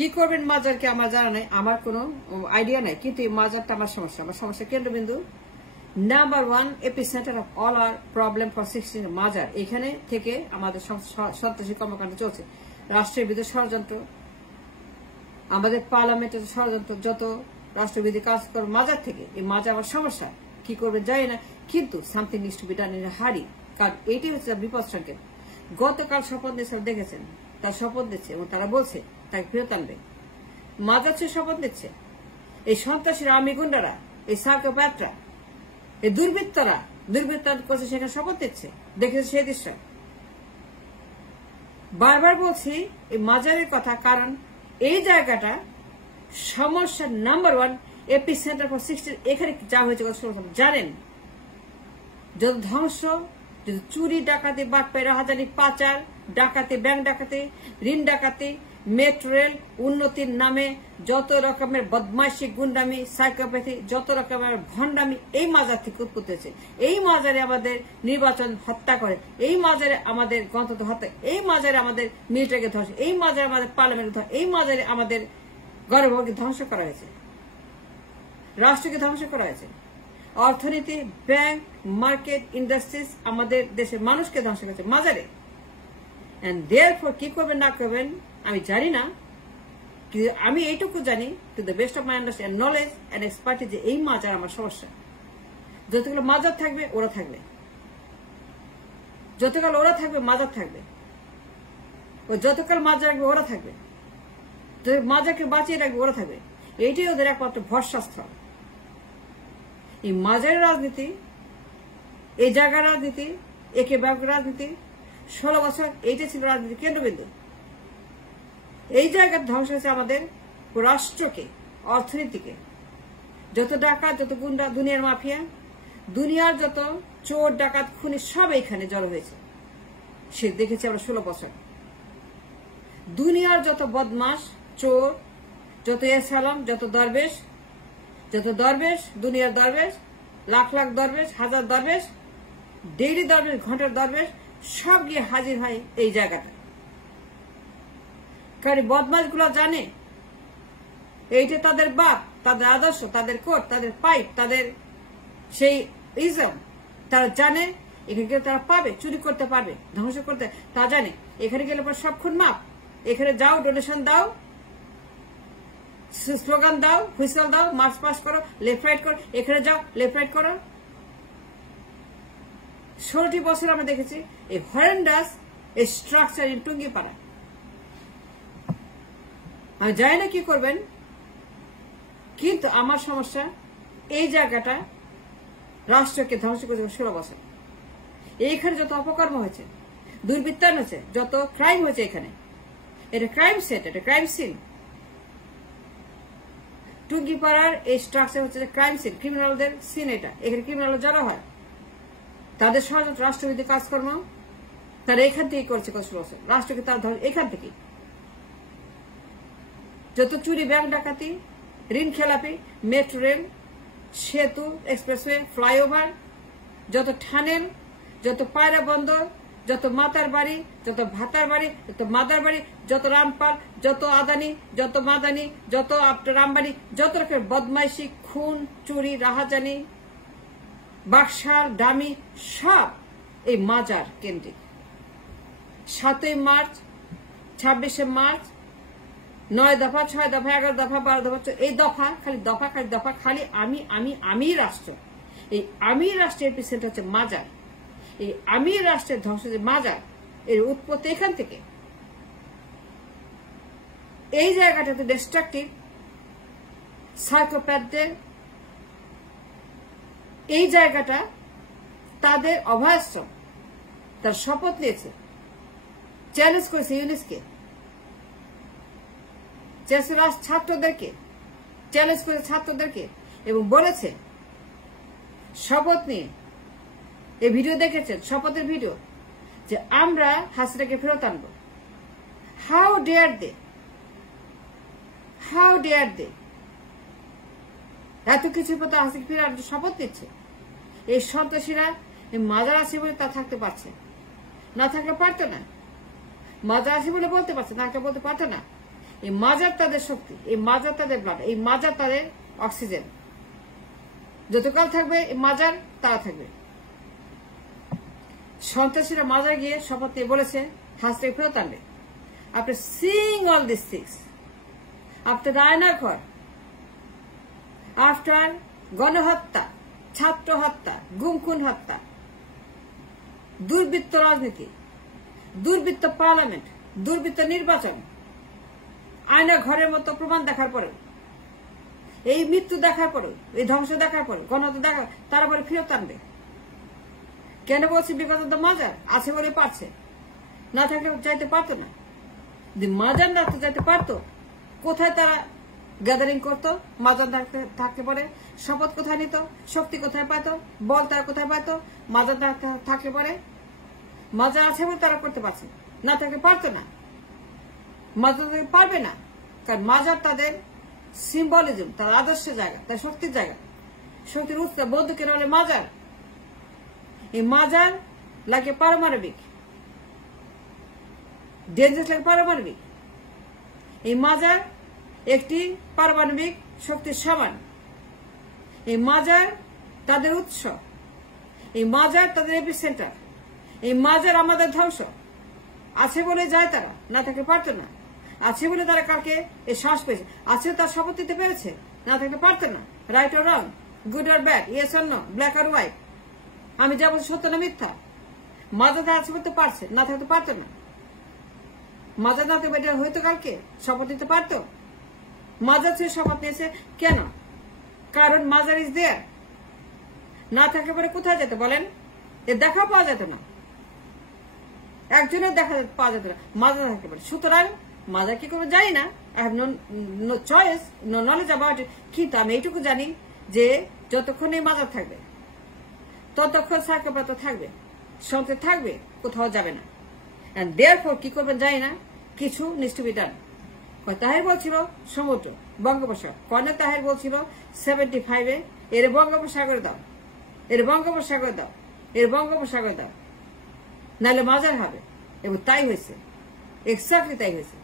কি করবেন মাজারকে আমার জানা নাই, আমার কোনো আইডিয়া নাই, কিন্তু এই মাজারটা আমার সমস্যা কেন্দ্রবিন্দু number 1 epicentre of all our problem for 16 মাজার। এখানে থেকে আমাদের সন্ত্রাসী কর্মকাণ্ড চলছে, রাষ্ট্রের বিরুদ্ধে ষড়যন্ত্র, আমাদের পার্লামেন্টের ষড়যন্ত্র, যত রাষ্ট্রবিরোধী কাজকর্ম মাজার থেকে। এই মাজার আমার সমস্যা, কি করবে জানি না, কিন্তু something needs to be done in a হারি, কারণ এটি হচ্ছে বিপদ সংকেত। গতকাল শপথ নিয়ে সব দেখেছেন, তার শপথ দিচ্ছে এবং তারা বলছে তাকে ফেরত আনবে। মাজার সে শপথ নিচ্ছে, এই সন্ত্রাসীরা, আর্মি গুন্ডারা, এই সাইকোপ্যাথরা, এই দুর্বৃত্তরা করছে, সেখানে শপথ দিচ্ছে, দেখেছে সেই দৃশ্য। বারবার বলছি এই মাজারের কথা, কারণ এই জায়গাটা সমস্যা নাম্বার 1 এপিসেন্টার ফর 16। এখানে যা হয়েছে জানেন, যত ধ্বংস, যত চুরি ডাকাতি, বাটপাই, রাহাজানি, পাচার, ডাকাতি, ব্যাংক ডাকাতি, ঋণ ডাকাতি, মেট্রো রেল উন্নতির নামে যত রকমের বদমাইশি, গুন্ডামি, সাইকোপ্যাথি, যত রকমের ভণ্ডামি এই মাজার থেকে উৎপত্তি হয়েছে। এই মাজারে আমাদের নির্বাচন হত্যা করে, এই মাজারে আমাদের গণতন্ত্র হত্যা, এই মাজারে আমাদের মিলিটারিকে ধ্বংস, এই মাজারে আমাদের পার্লামেন্টকে ধ্বংস, এই মাজারে আমাদের গণভবনকে ধ্বংস করা হয়েছে, রাষ্ট্রকে ধ্বংস করা হয়েছে, অর্থনীতি, ব্যাংক, মার্কেট, ইন্ডাস্ট্রিজ, আমাদের দেশের মানুষকে ধ্বংস করেছে মাজারে। এন্ড দেয়ারফর কি করবেন না করবেন আমি জানি না, কিন্তু আমি এইটুকু জানি to the best of my understand knowledge and expertise যে এই মাজার আমার সমস্যা। যতগুলো মাজার থাকবে ওরা থাকবে, যতকাল ওরা থাকবে মাজার থাকবে, ও যতকাল মাজার রাখবে ওরা থাকবে, মাজারকে বাঁচিয়ে রাখবে ওরা থাকবে। এইটাই ওদের একমাত্র ভরসাস্থল। এই মাজারের রাজনীতি, এই জায়গার রাজনীতি, একে ব্যাপক রাজনীতি, 16 বছর এইটা ছিল রাজনীতি কেন্দ্রবিন্দু। এই জায়গায় ধ্বংস হয়েছে আমাদের রাষ্ট্রকে, অর্থনীতিকে, যত ডাকাত, যত গুন্ডা, দুনিয়ার মাফিয়া, দুনিয়ার যত চোর ডাকাত খুনি সব এইখানে জড়ো হয়েছে। সে দেখেছি আমরা 16 বছর। দুনিয়ার যত বদমাস, চোর, যত এসালাম, যত দরবেশ, দুনিয়ার দরবেশ, লাখ লাখ দরবেশ, হাজার দরবেশ, ডেইলি দরবেশ, ঘন্টার দরবেশ, সব গিয়ে হাজির হয় এই জায়গাটা। কারণ বদমাস গুলো জানে এইটা তাদের বাপ, তাদের আদর্শ, তাদের কোট, তাদের পাইপ, তাদের সেই ইজম, তারা জানে এখানে গেলে তারা পাবে, চুরি করতে পারবে, ধ্বংস করতে, তা জানে। এখানে গেলে পর সব খুন মাপ, এখানে যাও, ডোনেশন দাও, স্লোগান দাও, হুইসেল দাও, মার্চ পাস করো, লেফট রাইট করো, এখানে যাও, লেফট রাইট করো। 16টি বছর আমরা দেখেছি এই হরেন্ডাস এই স্ট্রাকচার ইন টুঙ্গিপাড়া। আমি জানি না কি করবেন, কিন্তু আমার সমস্যা এই জায়গাটা রাষ্ট্রকে ধ্বংস করেছে 16 বছর। এইখানে যত অপকর্ম হয়েছে, দুর্বৃত্তায়ন হয়েছে, যত ক্রাইম হয়েছে, এখানে এটা ক্রাইম সেট, এটা ক্রাইম সিন। টুঙ্গিপাড়ার এই স্ট্রাকচার হচ্ছে ক্রাইম সিন, ক্রিমিনালদের সিন। এটা এখানে ক্রিমিনাল যারা হয় তাদের ষড়যন্ত্র, রাষ্ট্রবিরোধী কাজকর্ম তারা এখান থেকেই করছে 16 বছর। রাষ্ট্রকে তারা এখান থেকে যত চুরি, ব্যাংক ডাকাতি, ঋণ খেলাপি, মেট্রো রেল, সেতু, এক্সপ্রেসওয়ে, ফ্লাইওভার, যত টানেল, যত পায়রা বন্দর, যত মাতার বাড়ি, যত ভাতার বাড়ি, যত মাদার বাড়ি, যত রামপাল, যত আদানি, যত মাদানি, যত রামবাড়ি, যত রকমের বদমাইশি, খুন, চুরি, রাহাজানি, বাকশাল, ডামি, সব এই মাজার কেন্দ্রিক। 7ই মার্চ, 26শে মার্চ, 9 দফা, 6 দফা, 11 দফা, 12 দফা, এই দফা খালি দফা, খালি দফা, খালি আমি রাষ্ট্র। এই আমি রাষ্ট্রের এপিসেন্টার হচ্ছে মাজার। এই আমি রাষ্ট্রের ধ্বংস হচ্ছে মাজার, এর উৎপত্তি এখান থেকে। এই জায়গাটাতে ডিস্ট্রাকটিভ সাইকোপ্যাথদের এই জায়গাটা তাদের অভয়াশ্রম। তার শপথ নিয়েছে, চ্যালেঞ্জ করেছে ইউনিসকে, ছাত্রদেরকে চ্যালেঞ্জ করেছে, ছাত্রদেরকে, এবং বলেছে শপথ নিয়ে, এই ভিডিও দেখেছেন, শপথের ভিডিও, যে আমরা হাসিনাকে ফেরত আনবো। How dare they, how dare they, এত কিছুর পর হাসিনা ফিরে আনতে শপথ নিচ্ছে। এই সন্ত্রাসীরা মাজার আছে বলে তা থাকতে পারছে, না থাকলে পারতো না। মাজার আছে বলে বলতে পারছে, না বলতে পারতো না। এই মাজার তাদের শক্তি, এই মাজার তাদের ব্লাড, এই মাজার তাদের অক্সিজেন। যতকাল থাকবে এই মাজার তারা থাকবে। সন্ত্রাসীরা মাজার গিয়ে শপথ নিয়ে বলেছে হাসিনাকে ফেরত আনবে। After seeing all these things, after রায়নার ঘর, after গণহত্যা, ছাত্র হত্যা, গুমখুন হত্যা, দুর্বৃত্ত রাজনীতি, দুর্বৃত্ত পার্লামেন্ট, দুর্বৃত্ত নির্বাচন, আয়না ঘরের মতো প্রমাণ দেখার পরে, এই মৃত্যু দেখার পরে, এই ধ্বংস দেখার পরে, গণহত্যা দেখা, তার উপরে ফেরত আনবে। কেন বলছি? বিকজ অফ দ্য মাজার আছে বলে পারছে, না থাকলে যাইতে পারতো না। মাজার না তো যাইতে পারতো, কোথায় তারা গ্যাদারিং করতো? মাজার থাকতে পারে শপথ কোথায় নিত, শক্তি কোথায় পাইত, বল তারা কোথায় পাইত? মাজার থাকলে পারে, মাজার আছে বলে তারা করতে পারছে, না থাকলে পারতো না। মাজার পারবে না, কারণ মাজার তাদের সিম্বলিজম, তার আদর্শ জায়গা, তার শক্তির জায়গা, শক্তির উৎস। বৌদ্ধকের হলে মাজার, এই মাজার লাগে পারমাণবিক, ডেঞ্জারাস লাগে পারমাণবিক। এই মাজার একটি পারমাণবিক শক্তির সমান। এই মাজার তাদের উৎস, এই মাজার তাদের এপিসেন্টার, এই মাজার আমাদের ধ্বংস। আছে বলে যায় তারা, না থাকলে পারতো না। আছে বলে তারা কালকে এই শ্বাস পেয়েছে, আছে তার শপথ নিতে পেরেছে, না থাকলে পারতো না। Right or wrong, good or bad, yes or no, black or white, আমি যা বলছি সত্য না মিথ্যা। মাজার আছে বলতে পারছে, না থাকতে পারতো না। মাজার না থাকবে হয়তো কালকে শপথ নিতে পারতো। মাজার ছেড়ে শপথ নিয়েছে কেন? কারণ মাজার ইজ দেয়ার। না থাকলে পরে কোথায় যেত বলেন? এর দেখা পাওয়া যেত না, একজনের দেখা পাওয়া যেত না, মাজার থাকতে পারে। সুতরাং মাজার কি করবে জানি না, I have no choice, no knowledge about it. কিন্তু আমি এইটুকু জানি যে যতক্ষণ এই মাজার থাকবে ততক্ষণ সার্কব্রত থাকবে, সন্ত্রাস থাকবে, কোথাও যাবে না। এন্ড দেয়ারফর কি করবেন জানি না, কিছু needs to be done. Taher বলছিল সমুদ্র বঙ্গোপসাগর, কর্নেল তাহের বলছিল 75-এ এর বঙ্গোপসাগর দাও, এর বঙ্গোপসাগর দাও, এর বঙ্গোপসাগর দাও, নাহলে মাজার হবে। এবং তাই হয়েছে, এক্স্যাক্টলি তাই হয়েছে।